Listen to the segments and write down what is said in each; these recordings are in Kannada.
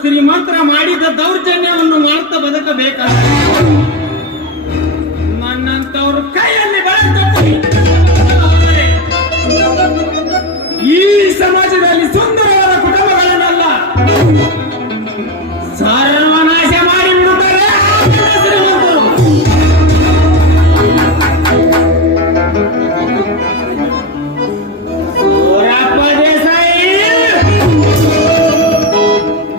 ಶ್ರೀಮಂತರ ಮಾಡಿದ ದೌರ್ಜನ್ಯವನ್ನು ಮಾಡ್ತಾ ಬದುಕಬೇಕಾದ ನನ್ನಂತವ್ರ ಕೈಯಲ್ಲಿ ಈ ಸಮಾಜದಲ್ಲಿ ಸುಂದರವಾದ ಕುಟುಂಬಗಳನ್ನಲ್ಲ ಸರ್ವನಾಶ ಮಾಡಿಬಿಡುತ್ತಾರೆ ಶ್ರೀಮಂತರು. ಸೂರಪ್ಪ ದೇಸಾಯಿ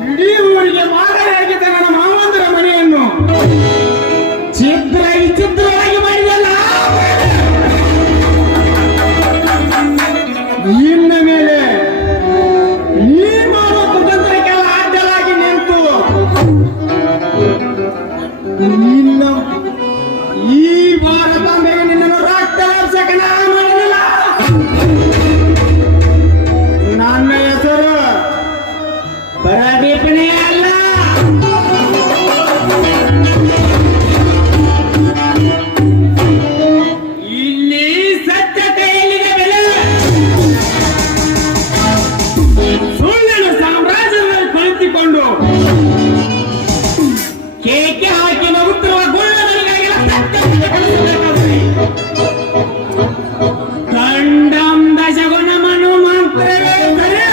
ಇಡೀ ಊರಿಗೆ ಮಾದರಿಯಾಗಿದ್ದ ನನ್ನ ಮಾವಂದರ ಮನೆಯನ್ನು ವಿಚಿತ್ರವಾಗಿ ಮಾಡಿದಲ್ಲ. ಇನ್ನ ಮೇಲೆ ಈ ಮಾಡುವ ಕುತಂತ್ರಕ್ಕೆಲ್ಲ ಅಡ್ಡಲಾಗಿ ನಿಂತು ನಿನ್ನ ಈ ಭಾರತ ಮೇಲೆ ನಿನ್ನನ್ನು ರಕ್ತ ಮಾಡಲಿಲ್ಲ. ನನ್ನ ಹೆಸರು ಪ್ರದೀಪನೇ ಅಲ್ಲ. ಇಲ್ಲಿ ಸತ್ಯತೆ ಎಲ್ಲಿದೆ ಬೆಲೆ? ಸುಳ್ಳಿನ ಸಾಮ್ರಾಜ್ಯದಲ್ಲಿ ಕುಳಿತುಕೊಂಡು ಕೇಕೆ ಹಾಕಿ ನಗುತ್ತಿರುವ ಗುಳ್ಳಗಳಿಗಾಗಿಲ್ಲ ಸತ್ಯತೆ ಕಲಿಸಬೇಕಾದರೆ ದಂಡಂ ದಶಗುಣಮನು ಮಂತ್ರವೇ ಸರಿ.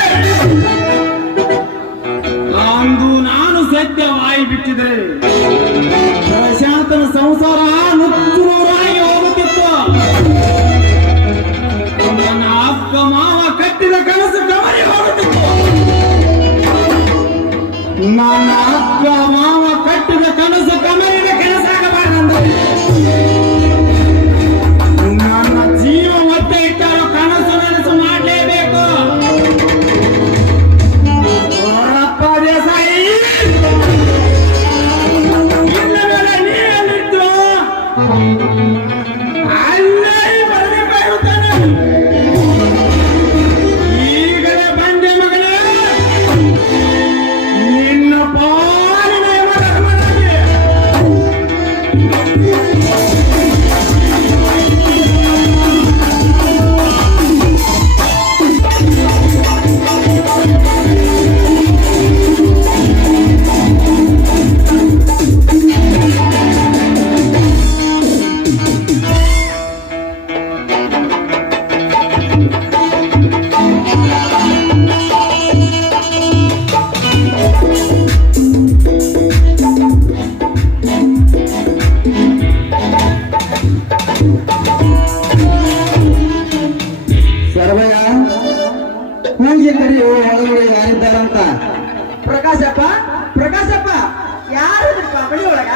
ಅಂದು ನಾನು ಸತ್ಯವಾಗಿ ಬಿಟ್ಟಿದ್ರೆ ಪ್ರಶಾಂತನ ಸಂಸಾರ ನುಚ್ಚುನೂರಾಗಿ ಹೋಗುತ್ತಿತ್ತು. ನನ್ನ ಅಕ್ಕ ಮಾವ ಕಟ್ಟಿದ ಕನಸು ಕಮರಿ ಹೋಗುತ್ತಿತ್ತು. ನನ್ನ ಅಕ್ಕ ಮಾವ ಕಟ್ಟಿದ ಕನಸು ಕಮರಿನ ಕನಸಾಗಬಾರದಂದ್ರೆ ನನ್ನ ಜೀವ ಒತ್ತೆ ಇಟ್ಟರು ಕನಸು ನನಸು ಮಾಡಲೇಬೇಕು. ಸೂರಪ್ಪ ದೇಸಾಯಿ ಇನ್ನ ಮೇಲೆ ನೀರಲ್ಲಿದ್ದು ಅಲ್ಲೇ ಬರಬೇಕಾಗುತ್ತಾನೆ. ಈಗಲೇ ಬಂದೆ ಮಗಳೇ, ನಿನ್ನ ಪಾಲಿನ ಯಮಧರ್ಮನಾಗಿ. ಸರ್ವಯ್ಯ ಹೂಗೆ ಕರೆಯು ಒಳಗಡೆ ಯಾರಿದ್ದಾರಂತ. ಪ್ರಕಾಶಪ್ಪ ಪ್ರಕಾಶಪ್ಪ ಯಾರಿದ್ರಪ್ಪ ಮನೆ ಒಳಗ?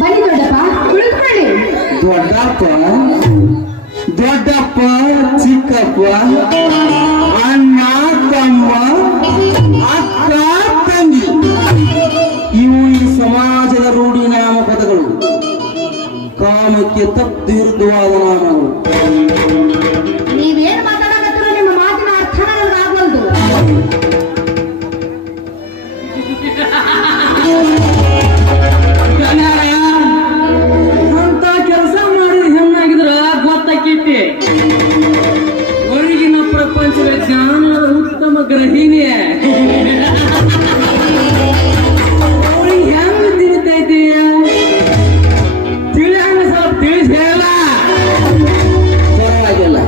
ಬನ್ನಿ ದೊಡ್ಡಪ್ಪ, ಕುಳಿತುಕೊಳ್ಳಿ. ದೊಡ್ಡಪ್ಪ ದೊಡ್ಡಪ್ಪ ಚಿಕ್ಕಪ್ಪ ಅಣ್ಣ ತಮ್ಮ ಅಕ್ಕ ತಂಗಿ ಇವು ಈ ಸಮಾಜದ ರೂಢಿ ನಾಮಪದಗಳು. ಕಾಮಕ್ಕೆ ತಪ್ಪಿರುದ್ಧವಾದ ನಾಮಗಳು. ನೀವೇನ್ ಮಾತಾಡಕತ್ತಿರೋ ನಿಮ್ಮ ಮಾತಿನ ಅರ್ಥ ನನಗಾಗಲ್ದು. ಅಂತ ಕೆಲಸ ಮಾಡಿ ಹೆಣ್ಣಾಗಿದ್ರ ಗೊತ್ತಾಕೈತಿ. ಹೊರಗಿನ ಪ್ರಪಂಚದ ಜ್ಞಾನದ ಉತ್ತಮ ಗ್ರಹಿಣಿಯ ಅವ್ರಿಗೆ ಹೆಂಗ್ ತಿಳಿತೈತಿ? ತಿಳಿಯಂಗ ಸ್ವಲ್ಪ ತಿಳಿಸಿ ಹೇಳ. ಪರವಾಗಿಲ್ಲ,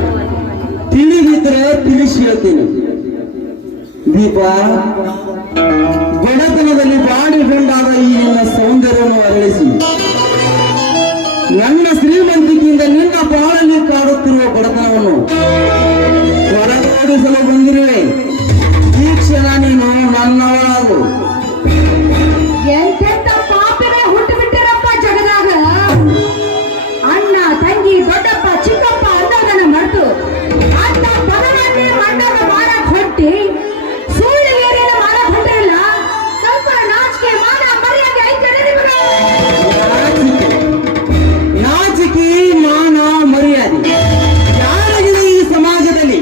ತಿಳಿದಿದ್ರೆ ತಿಳಿಸಿ ಹೇಳ್ತೀನಿ. ದೀಪ, ಬಡತನದಲ್ಲಿ ಬಾಡಿಕೊಂಡಾದ ಈ ನಿನ್ನ ಸೌಂದರ್ಯವನ್ನು ಅರಳಿಸಿ ನನ್ನ ಶ್ರೀಮಂತಿಕೆಯಿಂದ ನಿನ್ನ ಬಾಳಲ್ಲಿ ಕಾಡುತ್ತಿರುವ ಬಡತನವನ್ನು ಹೊರಗೋಡಿಸಲು ಬಂದಿರುವೆ. ಈ ಕ್ಷಣ ನೀನು ನನ್ನವಳಾಗು. ಎಂತೆಂತ ಪಾಪವೇ ಹುಟ್ಟು ಬಿಟ್ಟಿರಪ್ಪ ಜಗದಾಗ. ಅಣ್ಣ ತಂಗಿ ದೊಡ್ಡಪ್ಪ ಚಿಕ್ಕಪ್ಪ ಅಂದದನ್ನ ಮರೆತು ಅಂತ ಪದವನ್ನೇ ಮಣ್ಣನ್ನು ಮಾರಕ್ ಹೊಟ್ಟಿ ಸುಳ್ಳು ಏರಿನ ಮಾರಕ್ ಹೊಟ್ಟಿರಲ್ಲ. ಸ್ವಲ್ಪ ನಾಚಿಕೆ ಮಾನ ಮರ್ಯಾದೆ ಐತೇನೆ ನಿಮಗೆ? ನಾಚಿಕೆ ಮಾನ ಮರ್ಯಾದೆ ಯಾರಿಗಿದೆ ಈ ಸಮಾಜದಲ್ಲಿ?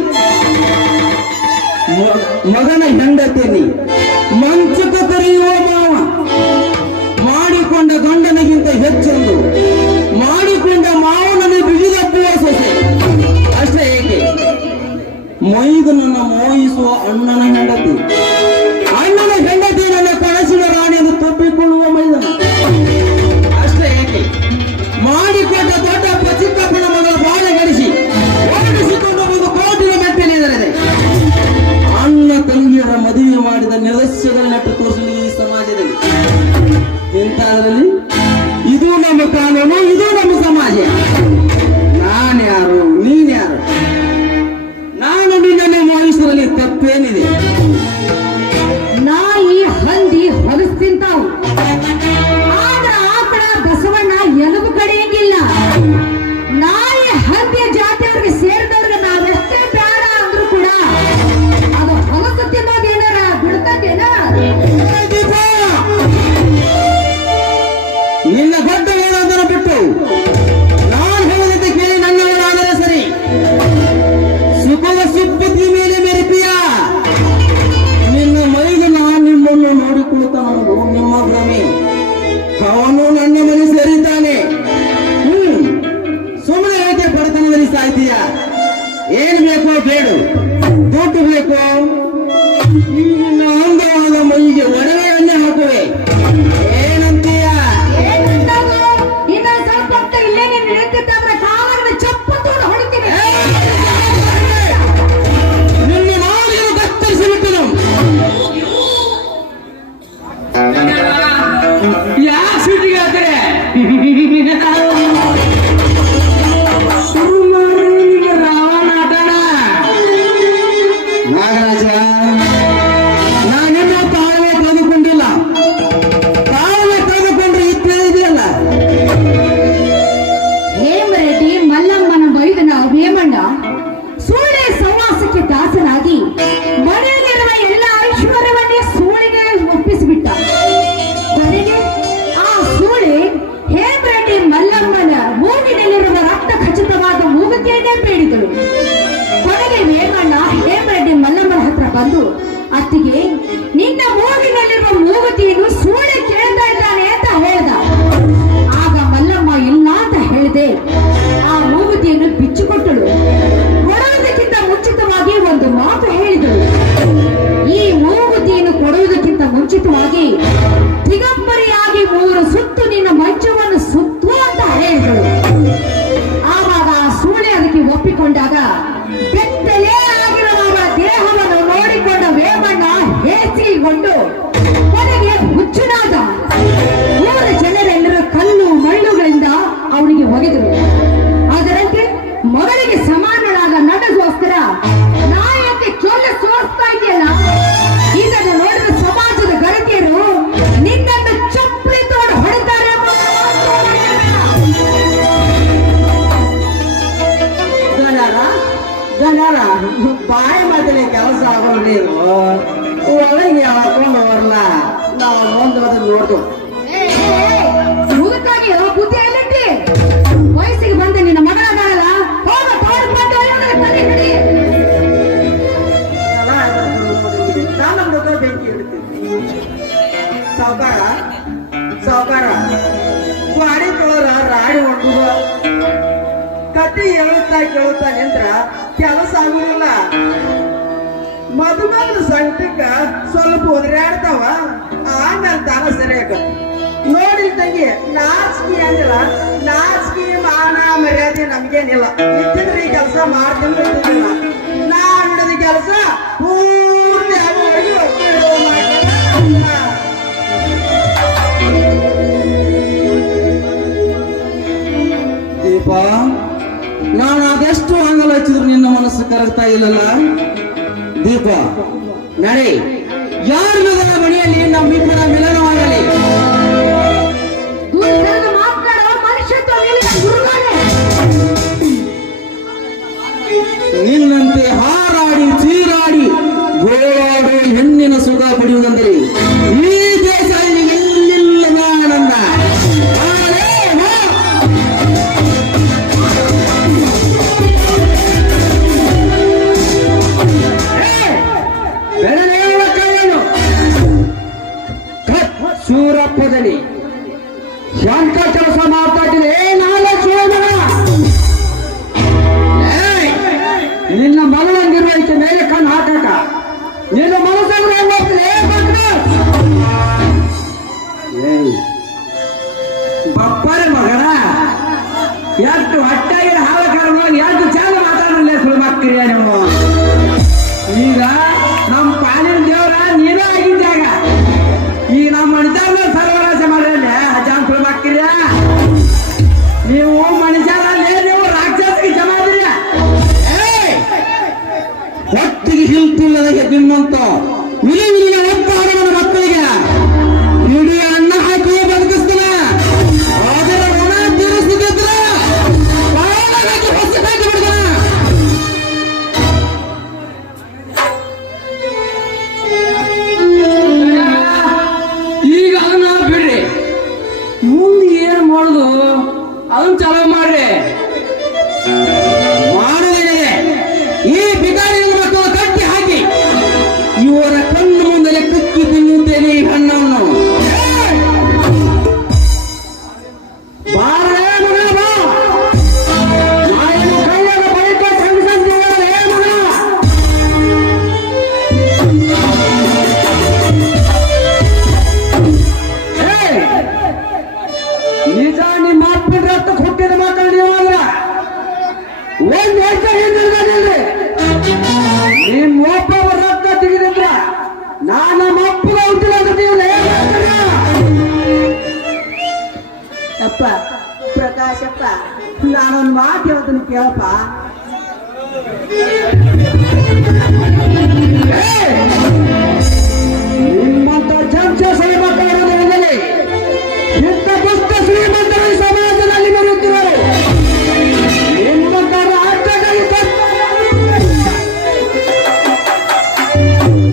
ಮಗನ ಹೆಂಡತಿನಿ ಮಂಚಕ ಕರೆಯುವ ಮಾವ ಮಾಡಿಕೊಂಡ ಗಂಡನಿಗಿಂತ ಹೆಚ್ಚೆಂದು ಮಾಡಿಕೊಂಡ ಮಾವನನ್ನು ಬಿಗಿದಪ್ಪುವ ಸೊಸೆ ಅಷ್ಟೇ ಏಕೆ ಮೈದನನ್ನು ಮೋಹಿಸುವ ಅಣ್ಣನ ಹೆಂಡತಿ ಅಣ್ಣನ ಹೆಂಡತಿ ನನ್ನ ಕನಸಿನ ರಾಣಿಯನ್ನು ತಪ್ಪಿಕೊಳ್ಳುವ ಮೈದನ ಅಷ್ಟೇ ಏಕೆ ಮಾಡಿಕೊಂಡ ದೊಡ್ಡಪ್ಪ ಚಿಕ್ಕಪ್ಪನ ಮಗಳ ಬಾಳೆ ಗಡಿಸಿ ಓಡಿಸಿಕೊಂಡು ಒಂದು ಕೋಟಿನ ಮೆಟ್ಟಿಲಿದೆ ಅಣ್ಣ ತಂಗಿಯರ ಮದುವೆ ಮಾಡಿದ ನಿರಸ್ಯಗಳನ್ನಟ್ಟು ತೋರಿಸಲು ಈ ಸಮಾಜದಲ್ಲಿ ಇಂಥದ್ರಲ್ಲಿ ಇದು ನಮ್ಮ ಕಾನೂನು ಇದು ನಮ್ಮ ಸಮಾಜ ನಾನ್ಯಾರು ನೀನ್ಯಾರು ನಾನು ನಿನ್ನನ್ನು ಮೋಹಿಸುವಲ್ಲಿ ತಪ್ಪೇನಿದೆ ನಾಯಿ ಹಂದಿ ಹೊಲಸ್ ತಿಂತಾವು ಆದ್ರ ಆಕಳ ಬಸವಣ್ಣ ಎಲುಬು ಕಡೆಯಂಗಿಲ್ಲ. ನಾಯಿ ಹಂದಿಯ ಜಾತಿಯವ್ರಿಗೆ ಸೇರಿದವ್ರಿಗೆ ನಾವೆಷ್ಟೇ ಬೇಡ ಅಂದ್ರೂ ಕೂಡ ಅದು ಹೊಲಸು ತಿನ್ನೋದೇನಾರ ಬಿಡ್ತದೇನ? ನಿನ್ನ ದೊಡ್ಡ ಹೇಳೋದನ್ನು ಬಿಟ್ಟು ನಾನು ಹೇಳದಂತೆ ಕೇಳಿ ನನ್ನವರಾದರೆ ಸರಿ. ಸುಖದ ಸುಪ್ಪತ್ತಿಯ ಮೇಲೆ ಮೆರಿಪಿಯ ನಿನ್ನ ಮೈಗೆ ನಾನು ನಿಮ್ಮನ್ನು ನೋಡಿಕೊಳ್ಳುತ್ತಾ ನನಗೂ ನಿಮ್ಮ ಭ್ರಮೆ. ಅವನು ನನ್ನ ಮನೆ ಸೇರಿದ್ದಾನೆ. ಸುಮ್ಮನೆ ಏಕೆ ಬಡತನದಲ್ಲಿ ಸಾಯ್ತೀಯ? ಏನ್ ಬೇಕೋ ಬೇಡು, ದುಡ್ಡು ಬೇಕೋ ಈ ನಿನ್ನ ಅಂದವಾದ ಮೈಗೆ ಒಡವೆಯನ್ನೇ ಹಾಕುವೆ. ಏನಂತೀಯ? ಏನಂತಾಗೋ? ಇನ್ನೊಂದ್ ಸ್ವಲ್ಪ ಹೊತ್ತು ಇಲ್ಲೇ ನೀನು ನಿಂತಿದ್ದಂದ್ರೆ ಕಾಲನ್ನು ಚಪ್ಪತ್ತೋಡು ಹೊಡಿತೀನಿ. ನಿನ್ನ ನಾಲಿಗೆ ಕತ್ತರಿಸಿ ಬಿಟ್ಟನು. ಯಾಕೆ ಸಿಟಿಗೆ ಹಾಕ್ರೆ ಶುರು ಮಾಡಿ ನಿನ್ನ ರಾವಣ ಆಟಣ. ನಾಗರಾಜ, ನಾನಿನ್ನೂ ತಾವೇ ಕಳೆದುಕೊಂಡಿಲ್ಲ. ತಾವೇ ಕಳೆದುಕೊಂಡ್ರೆ ಇತ್ತೇ ಇದೆಯಲ್ಲ. ಹೇಮರೆಡ್ಡಿ ಮಲ್ಲಮ್ಮನ ಬೈದನ ವೇಮಣ್ಣ ಸೂಳೆ ಸವಾಸಕ್ಕೆ ದಾಸನಾಗಿ ಮನೆಯಲ್ಲಿರುವ ಎಲ್ಲ ಐಶ್ವರ್ಯವನ್ನೇ ಸೂಳಿಗೆ ಒಪ್ಪಿಸಿಬಿಟ್ಟ. ಕೊನೆಗೆ ಆ ಸೂಳೆ ಹೇಮರೆಡ್ಡಿ ಮಲ್ಲಮ್ಮನ ಮೂಗಿನಲ್ಲಿರುವ ರಕ್ತ ಖಚಿತವಾದ ಮೂಗುತಿಯನ್ನೇ ಬೇಡಿದಳು. ಕೊನೆಗೆ ವೇಮಣ್ಣ ಹೇಮರೆಡ್ಡಿ ಮಲ್ಲಮ್ಮನ ಹತ್ರ ಬಂದು, ಅತ್ತಿಗೆ ನಿನ್ನ ಮೂಗಿನಲ್ಲಿರುವ ಮೂಗುತಿಯನ್ನು ಸೂಳೆ ಕೇಳ್ತಾ ಇದ್ದಾನೆ ಅಂತ ಹೇಳ್ದ. ಆಗ ಮಲ್ಲಮ್ಮ ಇಲ್ಲ ಅಂತ ಹೇಳಿದೆ. ಆ ಮೂಗುತಿಯನ್ನು ಬಿಚ್ಚಿಕೊಟ್ಟಳು. ಕೊಡುವುದಕ್ಕಿಂತ ಮುಂಚಿತವಾಗಿ ಒಂದು ಮಾತು ಹೇಳಿದಳು. ಈ ಮೂಗುತಿಯನ್ನು ಕೊಡುವುದಕ್ಕಿಂತ ಮುಂಚಿತವಾಗಿ ದಿಗಂಬರಿಯಾಗಿ 3 ಸುತ್ತು ನಿನ್ನ ಮಂಚವನ್ನು ಸುತ್ತು ಅಂತ ಹೇಳಿದಳು. ಆವಾಗ ಆ ಸೂಳೆ ಅದಕ್ಕೆ ಒಪ್ಪಿಕೊಂಡಾಗ ಬೆತ್ತಲೇ ಆಗಿರುವ ಅವಳ ದೇಹವನ್ನು ನೋಡಿಕೊಂಡ ವೇಮಣ್ಣ ಹೇಸಿಕೊಂಡು ಕೊನೆಗೆ ಹುಚ್ಚುನಾದ. 3 ಜನರೆಲ್ಲರೂ ಕಲ್ಲು ಮಳ್ಳುಗಳಿಂದ ಅವನಿಗೆ ಒಗೆದರು. ಅದರಂತೆ ಮಗಳಿಗೆ ಸಮಾನರಾದ ನಡೆಗೋಸ್ಕರ ನಾಯಕ್ಕೆ ಚೊಲ್ಲ ಸೋಸ್ತಾ ಇದೆಯಲ್ಲ, ಇದನ್ನು ನೋಡಿದ ಸಮಾಜದ ಗರತಿಯರು ನಿನ್ನನ್ನು ಚಪ್ಪಲಿ ತೋಡು ಹೊಡೆತಾರೆ. ಜನರ ಬಾಯಿ ಮಾತಲ್ಲಿ ಕೆಲಸ ಆಗೋಲ್ರಿ. ಒಳಗೆ ಹಾಕೊಂಡು ಬರಲ್ಲ, ನಾವು ಮುಂದೆ ನೋಡ್ತು. ಮುದುಕಾಗಿ ಬುದ್ಧಿ ಎಲ್ಲಿಟ್ಟಿ? ವಯಸ್ಸಿಗೆ ಬಂದ ನಿನ್ನ ಮಗಳಾಗಲ್ಲ, ಹೋಗ ತೋಟಕ್ಕೆ ಬಂದು ತಲೆ ಕಡಿ. ನಾನು ಮಗ ಬೆಂಕಿ ಇಡ್ತೀನಿ. ಸಾವುಕಾರ ಸಾವುಕಾರ ಗಾಡಿ ತೊಳರ ರಾಡಿ ಹೊಂಟುವ ಕಟ್ಟಿ ಕೇಳುತ್ತಾ ನಿಂತ್ರ ಕೆಲಸ ಆಗುದಿಲ್ಲ. ಮದುಮಗನ ಸಂಕಟಕ್ಕ ಸ್ವಲ್ಪ ಒದರಾಡ್ತಾವ, ಆಮೇಲೆ ತಾನ ಸರಿಯಾಗ ನೋಡಿ ತಂಗಿ. ನಾಚಿಕೆ ಅಂದಿಲ್ಲ, ನಾಚಿಕೆ ಮಾನ ಮರ್ಯಾದೆ ನಮ್ಗೇನಿಲ್ಲ. ಇದ್ದಿದ್ರೆ ಈ ಕೆಲಸ ಮಾಡ್ತೀನಿ. ನಾನು ಹಿಡಿದ ಕೆಲಸ ಪೂರ್ತಿ ಆಗುವವರೆಗೂ ದೀಪ, ನಾನು ಅದೆಷ್ಟು ಆಂಗಲ ಹಚ್ಚಿದ್ರು ನಿನ್ನ ಮನಸ್ಸು ಕರಗ್ತಾ ಇಲ್ಲಲ್ಲ. ದೀಪ ನಡೆ, ಯಾರ ಮಗನ ಮನೆಯಲ್ಲಿ ನಮ್ಮಿಬ್ಬರ ಮಿಲನವಾಗಲಿ. ದುರ್ಗದ ಮಾತನಾಡುವ ಮನುಷ್ಯತ್ವ ನಿನಗೆ ಗುರುಗಳೇ. ನಿನ್ನಂತೆ ಹಾರಾಡಿ ಚೀರಾಡಿ ಗೋಳಾಡಿ ಹೆಣ್ಣಿನ ಸುಖ ಪಡೆಯುವುದಂದರೆ ಈ ದೇಶದಲ್ಲಿ ಎಲ್ಲಿಲ್ಲ ಆನಂದ. ಒಪ್ಪುದನಿ ಶಾಂತ ಕೆಲಸ ಮಾಡ್ತಾ ಇದ್ದೀನಿ. ನಿನ್ನ ಮನವಂದಿರುವೈತೆ ಮೇಲೆ ಕಣ್ಣು ಹಾಕಾಕ ನಿನ್ನ ಮನಸ್ಸಂದ್ರೆ ಹೆಂಗ್ ಹೋಗ್ತದೆ? ಬಪ್ಪರೆ ಮಗನ ಎಷ್ಟು ಹೊಟ್ಟಾಗಿನ ಹಾವ ಕಾರಣ ಎಷ್ಟು ಚಾಲ ಮಾತಾಡಲೇ ಸುಳ್ಳು ಮಾಡ್ತೀರಿಯ ನೀವು. ಈಗ ನಮ್ಮ ಪಾಲಿನ ದೇವರ ನೀವೇ ಆಗಿದ್ದಾಗ ಈಗ ನಮ್ಮ ಮನುಷ್ಯನ ಸರ್ವನಾಶ ಮಾಡ್ರಲ್ಲೇ ಹಜಾನ್ ಸುಳ್ಳು ಮಾಡ್ತೀರಿಯ ನೀವು. ಮನುಷ್ಯರಲ್ಲೇ ನೀವು ರಾಕ್ಷಸಿಗೆ ಜಮಾದ್ರಿಯ ಹೊತ್ತಿಗೆ ಹಿಂತಿಲ್ಲದಾಗೆ ನಿಮ್ಮಂತ ವಿಲಿವಿಲಿಗೆ ಒಪ್ಪಾಡ ನನ್ನ ಮಕ್ಕಳಿಗೆ ಇಡೀ ಅನ್ನ ಹಾಕಿ ಬದುಕಿಸ್ತಾನೆ. ಅದರ ಋಣ ತೀರಿಸದಿದ್ರೆ ಹೊಸ ಹಾಕಿ ಬಿಡ್ತಾನೆ. ಈಗ ಅದನ್ನ ಬಿಡ್ರಿ, ಮುಂದೆ ಏನ್ ಮಾಡುದು ಅದನ್ನ ಚಾಲೂ ಮಾಡ್ರಿ. ಈ ಬಿದಾರಿಗಳ ಮಕ್ಕಳು ಕಟ್ಟಿ ಹಾಕಿ ಇವರ ಕಣ್ಣು ಮುಂದೆ ಕುಕ್ಕಿ ತಿನ್ನುತ್ತೇನೆ ಈ ಹಣ್ಣನ್ನು. ಬಾರೇ ಮಗ ಬಾ, ನಾನು ಕೈಯಾಗ ಬಳಿಕ ಸಂಸಂದಿಗಳೇ ಮಗ. ನಿಜ ನಿಮ್ಮ ಅಪ್ಪನ ರಕ್ತ ಹುಟ್ಟಿದ ಮಕ್ಕಳು ನೀವು ಅಲ್ಲ. ಒಂದ್ ವರ್ಷ ಹಿಂದಿಲ್ರಿ ನಿಮ್ ಒಬ್ಬೊಬ್ಬರ ರಕ್ತ ತೆಗೆದಿದ್ರ ನಾನು ನಮ್ಮ ಅಪ್ಪಗ ಹುಟ್ಟಿಲ್ಲ ಅಂತ ಅಪ್ಪ ಪ್ರಕಾಶಪ್ಪ, ನಾನೊಂದು ಮಾತು ಹೇಳ್ತೀನಿ ಕೇಳಪ್ಪ. ನಿಮ್ಮಂತ ಚಂಚ ಸರಿ ಮಕ್ಕಳಿರೋದ್ರಿಂದಲೇ ಇಂಥ ದುಷ್ಟ ಶ್ರೀಮಂತರು ಈ ಸಮಾಜದಲ್ಲಿ ಮೆರೆಯುತ್ತಿದ್ದಾರೆ. ನಿಮ್ಮಂತ ರಾಜ್ಯದಲ್ಲಿ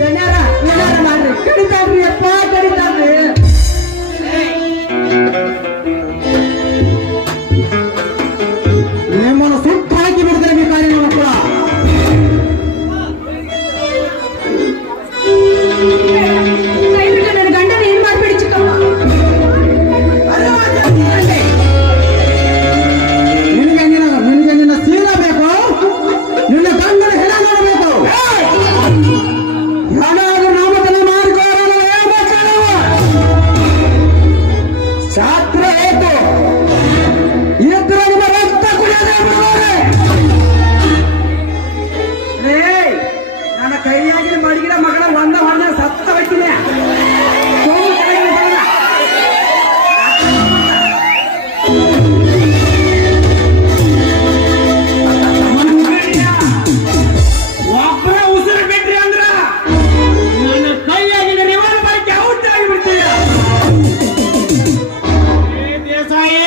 ಏನಾರ ಮಾಡ್ರಿ, ಕಡಿತಾರ್ರಿ ಅಪ್ಪ ಕಡಿತಾರ್ರಿ. ನಿಮ್ಮನ್ನು ಸುಟ್ಟು ಹಾಕಿ ಬಿಡ್ತಾರೆ ಬೇಕಾರಿ ಮಕ್ಕಳ. ದಯವಿಟ್ಟು ನನ್ನ ಗಂಡನ ಏನ್ ಮಾಡ್ಬೇಡಿ ಚಿಕ್ಕಮ್ಮ. ನಿನಗೆ ನಿನ್ನ ಸೀಲ ಬೇಕು, ನಿನ್ನ ಗಂಡನ ಹೆಣ ನೋಡಬೇಕು. ಯಾರಾದ್ರೂ ನಾಮಕರಣ ಮಾಡಿಕೊಳ್ಳೋಣ ಶಾಸ್ತ್ರ ಏತು ಇದ್ರ ನಿಮ್ಮ ರಕ್ತ ಕುಡಿಯೋದೇ ಬಿಡುವರೆ. ನನ್ನ ಕೈಯಾಗಿನ ಮಡಗಿನ ಮಗಳ ಒಂದ ಹೊಡೆದ ಸತ್ತ ಹೋಗ್ತೀನಿ. ಒಬ್ಬರ ಉಸಿರು ಬಿಟ್ರಿ ಅಂದ್ರ ನನ್ನ ಕೈಯಾಗಿನ ರಿವಾಲ್ವರ್ಗೆ ಔಟ್ ಆಗಿಬಿಡ್ತೀಯ. ದೇಸಾಯಿ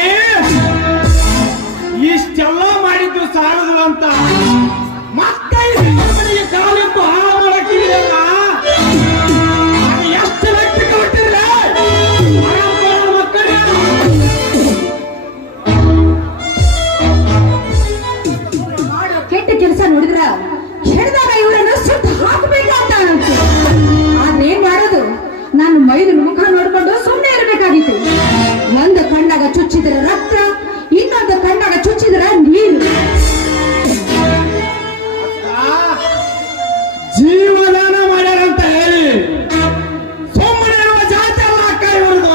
ಇಷ್ಟೆಲ್ಲ ಮಾಡಿದ್ದು ಸಾಲದು ಅಂತ ಮತ್ತೆ ಮಕ್ಕಳಿಗೆ ಕಾಲಿಟ್ಟು ಹಾಳು ಮಾಡಕ್ಕಿದೆಯಲ್ಲ, ಎಷ್ಟು ಲಕ್ಷ ಕೊಟ್ಟಿರಲ್ಲ ಮಕ್ಕಳಿಗೆ. ಮಾಡೋ ಕೆಟ್ಟ ಕೆಲಸ ನೋಡಿದ್ರ ಹಿಡಿದಾಗ ಇವರನ್ನು ಸುಟ್ಟು ಹಾಕಬೇಕಂತ ಅನ್ನಿಸ್ತು. ಆದ್ರೆ ಏನ್ ಮಾಡೋದು, ನಾನು ಮೈಲಿನ ಮುಖ ನೋಡ್ಕೊಂಡು ಸುಮ್ಮನೆ ಇರಬೇಕಾಗಿತ್ತು. ಒಂದು ಕಣ್ಣಾಗ ಚುಚ್ಚಿದ್ರ ರಕ್ತ, ಇನ್ನೊಂದು ಕಣ್ಣಾಗ ಚುಚ್ಚಿದ್ರ ನೀರು. ಜೀವದಾನ ಮಾಡ್ಯಾರಂತ ಹೇಳಿ ಸುಮ್ಮನೆ ಇರುವ ಜಾತಿ ಅಲ್ಲ ಅಕ್ಕ ಇವ್ರದು.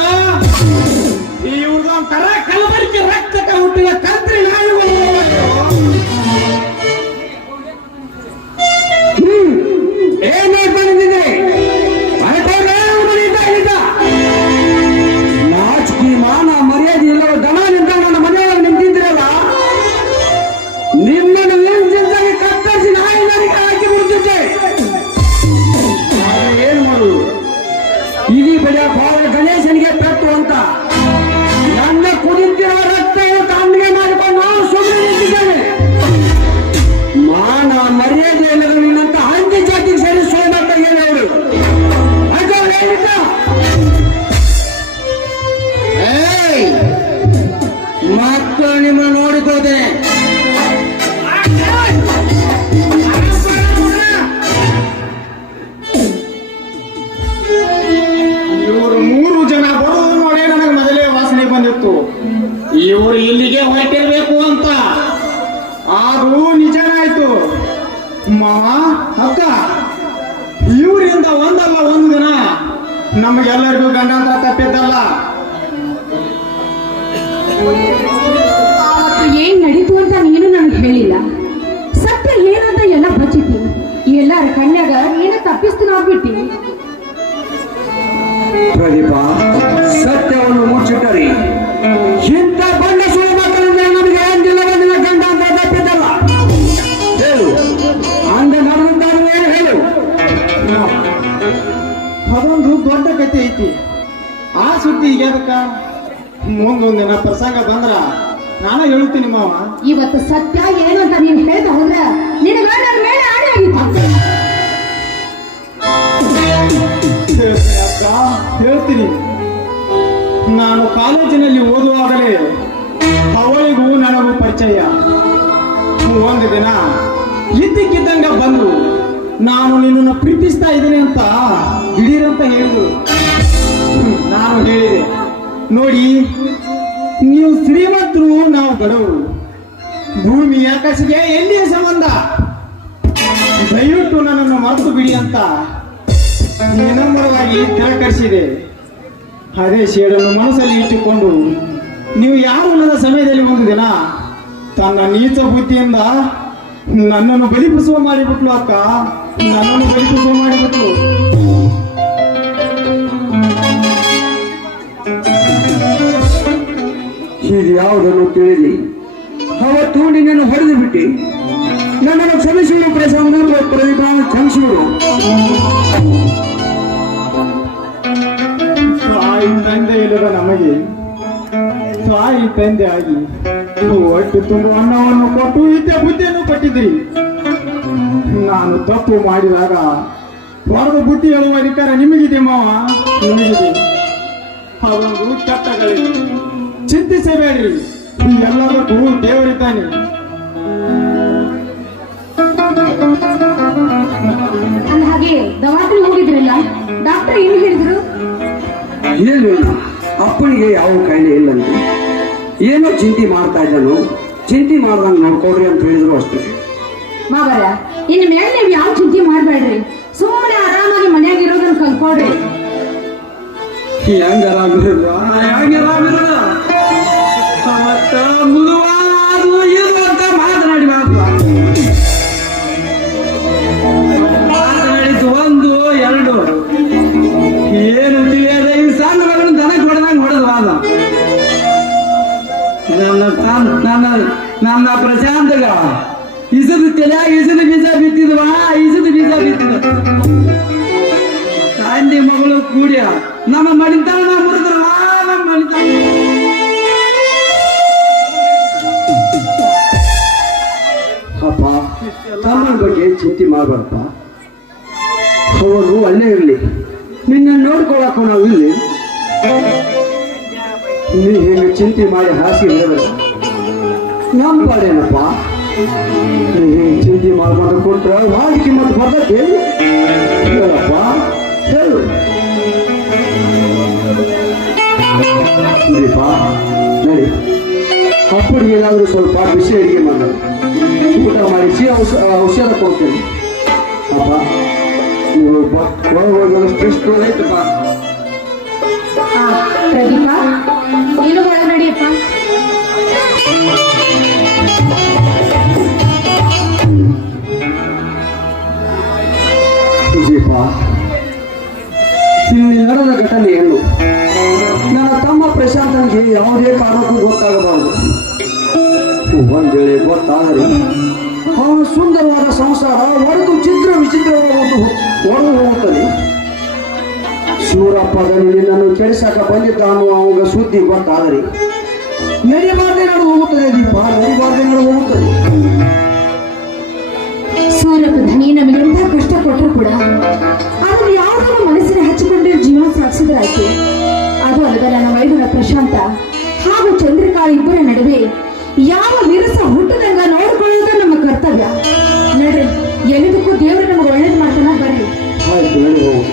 ಇವ್ರದ್ದು ಒಂಥರ ಕಲಬರಿಕೆ ರಕ್ತಕ್ಕೆ ಹುಟ್ಟಿದ ಕಂತ್ರಿ ನಾಯಿಗಳು. ಏನ್ ಬಂದಿದೆ ನಾಚಿಕೆ ಮಾನ ಮರ್ಯಾದೆ ಇಲ್ಲವ ದನ ನಿಂತ ನನ್ನ ಮನೆಯೊಳಗೆ ನಿಂತಿದ್ರಲ್ಲ, ನಿಮ್ಮನ್ನು ನಿಂತಾಗಿ ಕತ್ತರಿಸಿ ನಾಯಿ ನರಿಗೆ ಹಾಕಿ ಬಿಡ್ತಿದ್ದೆ. ಏನ್ ಮಾಡುದು, ಇಲಿ ಬೆಳೆಯ ಭಾವ ಗಣೇಶನಿಗೆ ಪೆಟ್ಟು ಅಂತ ನನ್ನ ಕುಡಿತಿರೋ ರಕ್ತ ತಣ್ಣಗೆ ಮಾಡಿಕೊಂಡು ಸುಮ್ಮನೆ ನಿಂತಿದ್ದೇನೆ. ಮಾನ ಮರ್ಯಾದೆ ಇಲ್ಲದ ನಿನ್ನಂತ ಹಂದಿ ಜಾತಿಗೆ ಸೇರಿಸುವಂತ ಹೇಳೋರು ಮಕ್ಕಳು ನಿಮ್ಮನ್ನು ನೋಡಿಕೋದೆ. ಇವರು 3 ಜನ ಬರೋದು ನೋಡಿ ಗೊತ್ತಿತ್ತು ಇವರು ಇಲ್ಲಿಗೆ ಹೊರಟಿರ್ಬೇಕು ಅಂತ. ಅದು ನಿಜನಾಯ್ತು ಮಾವ. ಅಕ್ಕ, ಇವರಿಂದ ಒಂದಲ್ಲ ಒಂದು ದಿನ ನಮಗೆಲ್ಲರಿಗೂ ಗಂಡಾಂತರ ತಪ್ಪಿದ್ದಲ್ಲ. ಅವತ್ತು ಏನ್ ನಡೀತು ಅಂತ ನೀನು ನನಗೆ ಹೇಳಿಲ್ಲ. ಸತ್ಯ ಏನಂತ ಎಲ್ಲ ಬಚ್ಚಿದ್ದೀನಿ. ಎಲ್ಲರ ಕಣ್ಯಾಗ ನೀನು ತಪ್ಪಿಸ್ತೀನಿ ಆಗ್ಬಿಟ್ಟಿ. ಪ್ರದೀಪ, ಸತ್ಯವನ್ನು ಮುಚ್ಚಿಟ್ಟರಿ ಇಂಥ ಬಣ್ಣ ಸುಳ್ಳು ಮಕ್ಕಳಿಂದ ನಮಗೆ ಅಂದಿಲ್ಲ ಬಂದಿನ ಗಂಡ ಅಂತ ತಪ್ಪಿದ್ದಲ್ಲ. ಹೇಳು, ಅಂದ ನಡೆದಿದ್ದಾರು ಏನು ಹೇಳು. ಅದೊಂದು ದೊಡ್ಡ ಕಥೆ ಐತಿ. ಆ ಸುದ್ದಿ ಈಗ ಅದಕ್ಕ ಮುಂದೊಂದು ದಿನ ಪ್ರಸಂಗ ಬಂದ್ರ ನಾನು ಹೇಳ್ತೀನಿ ಮಾವ. ಇವತ್ತು ಸತ್ಯ ಏನು ಅಂತ ನೀನು ಹೇಳ್ದ ಹೋದ್ರ ನಿನಗ ನನ್ನ ಮೇಲೆ ಆಣೆ ಆಗಿತ್ತು. ಅಕ್ಕ, ಹೇಳ್ತೀನಿ. ನಾನು ಕಾಲೇಜಿನಲ್ಲಿ ಓದುವಾಗಲೇ ಅವಳಿಗೂ ನನಗೂ ಪರಿಚಯ. ಒಂದು ದಿನ ಇದ್ದಕ್ಕಿದ್ದಂಗ ಬಂದು ನಾನು ನಿನ್ನನ್ನು ಪ್ರೀತಿಸ್ತಾ ಇದ್ದೀನಿ ಅಂತ ದಿಢೀರಂತ ಹೇಳಿದ್ರು. ನಾನು ಹೇಳಿದೆ, ನೋಡಿ ನೀವು ಶ್ರೀಮಂತರು, ನಾವು ಬಡವರು, ಭೂಮಿ ಆಕಾಶಕ್ಕೆ ಎಲ್ಲಿಯ ಸಂಬಂಧ, ದಯವಿಟ್ಟು ನನ್ನನ್ನು ಮರೆತು ಬಿಡಿ ಅಂತ ವಿನಮ್ರವಾಗಿ ತಿರಸ್ಕರಿಸಿದೆ. ಅದೇ ಶೇಡನ್ನು ಮನಸ್ಸಲ್ಲಿ ಇಟ್ಟುಕೊಂಡು ನೀವು ಯಾರು ನನ್ನ ಸಮಯದಲ್ಲಿ ಒಂದು ದಿನ ತನ್ನ ನೀಚ ಬುದ್ಧಿಯಿಂದ ನನ್ನನ್ನು ಬಲಿಪಡಿಸುವ ಮಾಡಿಬಿಟ್ಲು ಅಕ್ಕ. ನನ್ನನ್ನು ಬಲಿಪಡಿಸುವ ಮಾಡಿಬಿಟ್ಲು. ಹೀಗೆ ಯಾವುದನ್ನು ತಿಳಿದಿ ಅವತ್ತು ನಿನ್ನನ್ನು ಹೊಡೆದು ಬಿಟ್ಟು ನನ್ನನ್ನು ಕ್ಷಮಿಸುವರು ಪ್ರದೀಪ, ಕ್ಷಮಿಸುವರು. ತಾಯಿ ತಂದೆ ಇಲ್ಲದ ನಮಗೆ ತಾಯಿ ತಂದೆ ಆಗಿ ಒಟ್ಟು ತುಂಬ ಅನ್ನವನ್ನು ಕೊಟ್ಟು ವಿದ್ಯೆ ಬುದ್ಧಿಯನ್ನು ಕೊಟ್ಟಿದ್ರಿ. ನಾನು ತಪ್ಪು ಮಾಡಿದಾಗ ಹೊರದು ಬುದ್ಧಿ ಹೇಳುವ ಅಧಿಕಾರ ನಿಮಗಿದೆ ಮಾವ, ನಿಮಗಿದೆ. ಅವೊಂದು ಕೆಟ್ಟಗಳಿವೆ, ಚಿಂತಿಸಬೇಡ್ರಿ. ಎಲ್ಲದಕ್ಕೂ ದೇವರಿದ್ದಾನೆ. ಅಂದ ಹಾಗೆ ದವಾಖಾನೆ ಹೋಗಿದ್ರಲ್ಲ, ಡಾಕ್ಟರ್ ಏನು ಹೇಳಿದ್ರು? ಏನು ಅಪ್ಪನಿಗೆ ಯಾವ ಕಾಯಿಲೆ ಇಲ್ಲಂತೆ, ಏನೋ ಚಿಂತೆ ಮಾಡ್ತಾ ಇದ್ದನು, ಚಿಂತೆ ಮಾಡ್ದಂಗೆ ನೋಡ್ಕೊಡ್ರಿ ಅಂತ ಹೇಳಿದ್ರು ಅಷ್ಟೇ. ಮಾವರ, ಇನ್ನು ಮೇಲೆ ನೀವು ಯಾವ ಚಿಂತೆ ಮಾಡಬೇಡ್ರಿ. ಸುಮ್ಮನೆ ಆರಾಮಾಗಿ ಮನ್ಯಾಗ ಇರೋದನ್ನ ಕಲ್ಕೊಡ್ರಿ. ಹೆಂಗ ಆರಾಮಿರೋದು, ಹೆಂಗ ಆರಾಮಿರೋದು. ಮತ್ತ ಮುಳುವಾದು ಇದು ಅಂತ ಮಾತನಾಡಿದ್ದು ಒಂದು ಎರಡು ಏನು ತಿಳಿಯದೆ ಈ ಸಣ್ಣ ಮಗನ ದನಕ್ಕೆ ಹೊಡೆದಂಗೆ ಹೊಡೆದು ವಾದ. ನನ್ನ ಪ್ರಶಾಂತಗ ಇಸದು ತಲೆಯಾಗ ಇಸದು ಬೀಜ ಬಿತ್ತಿದ್ವಾ, ಇಸದು ಬೀಜ ಬಿತ್ತಿದ ತಂದೆ ಮಗಳು ಕೂಡಿಯ ನಮ್ಮ ಮಣಿತಾನ ಮುರಿದ್ರ ನಮ್ಮ ಮಣಿತಾನ. ಅಪ್ಪ, ತಮ್ಮನ ಬಗ್ಗೆ ಚಿಂತೆ ಮಾಡಬಾರಪ್ಪ. ಅವರು ಅಲ್ಲೇ ಇರಲಿ, ನಿನ್ನ ನೋಡ್ಕೊಳಕ್ಕೂ ನಾವು ಇಲ್ಲಿ. ನೀವು ಹೇಗೆ ಚಿಂತೆ ಮಾಡಿ ಹಾಸಿಗೆ ಹೇಳಬೇಡ. ನಮ್ಮ ಪಾಡೇನಪ್ಪ, ನೀವು ಹೇಗೆ ಚಿಂತೆ ಮಾಡ್ಕೊಂಡು ಕೊಟ್ರೆ ಭಾಳ ಕಿಮ್ಮತ್ತು ಬರ್ತೈತೆ. ಹೇಳಪ್ಪ, ಹೇಳು. ಇದೀಪ ನಡಿ, ಅಪ್ಪಡಿಗೆ ಏನಾದರೂ ಸ್ವಲ್ಪ ಬಿಸಿ ಅಡಿಗೆ ಮಾಡೋದು, ಊಟ ಮಾಡಿಸಿ ಔಷಧ ಕೊಡ್ತೇನೆ. ಅಪ್ಪ, ನೀವು ಒಳಗೆ ಎಷ್ಟು ಆಯ್ತಪ್ಪ. ಪ್ರದೀಪ, ನೀನು ಒಳ ನಡಿಯಪ್ಪ. ದೀಪ, ಇಲ್ಲಿ ನಡೆದ ಘಟನೆ ಏನು? ನನ್ನ ತಮ್ಮ ಪ್ರಶಾಂತನಿಗೆ ಯಾವುದೇ ಕಾರಣಕ್ಕೂ ಗೊತ್ತಾಗಬಾರದು. ಒಂದ್ ವೇಳೆ ಗೊತ್ತಾದರೆ ಅವನ ಸುಂದರವಾದ ಸಂಸಾರ ಒಡೆದು ಚಿತ್ರ ವಿಚಿತ್ರವಾಗುವುದು ಹೊರದು ಹೋಗುತ್ತದೆ. ಸೂರಪ್ಪದಲ್ಲಿ ನಿನ್ನನ್ನು ಕೆಡಿಸಕ ಬಂದಿದ್ದಾನು ಅವಾಗ ಸುದ್ದಿ ಗೊತ್ತಾದರೆ ನಡಿಬಾರ್ದೆ ನಡೆದು ಹೋಗುತ್ತದೆ. ದೀಪ, ನಡಿಬಾರ್ದೆ ನಡೆದು ಹೋಗುತ್ತದೆ. ಸೂರ್ಯಪ್ರಧಾನಿ ನಮಗೆ ಎಂಥ ಕಷ್ಟ ಕೊಟ್ಟರು ಕೂಡ ಅದನ್ನು ಯಾವುದನ್ನು ಮನಸ್ಸಿನ ಹಚ್ಚಿಕೊಂಡೇ ಜೀವನ ಸಾಗಿಸಿದ್ರಾಯ್ತು. ಅದು ಅಲ್ಲದೆ ನನ್ನ ವೈದ್ಯರ ಪ್ರಶಾಂತ ಹಾಗೂ ಚಂದ್ರಿಕಾ ಇಬ್ಬರ ನಡುವೆ ಯಾವ ವಿರಸ ಹುಟ್ಟದಂಗ ನೋಡಿಕೊಳ್ಳುವುದು ನಮ್ಮ ಕರ್ತವ್ಯ. ನಡ್ರಿ, ಎಲ್ಲದಕ್ಕೂ ದೇವರು ನಮಗೆ ಒಳ್ಳೇದು ಮಾಡ್ತಾನ ಬರ್ರಿ. ಆಯ್ತು, ನಡಿ ಹೋಗು.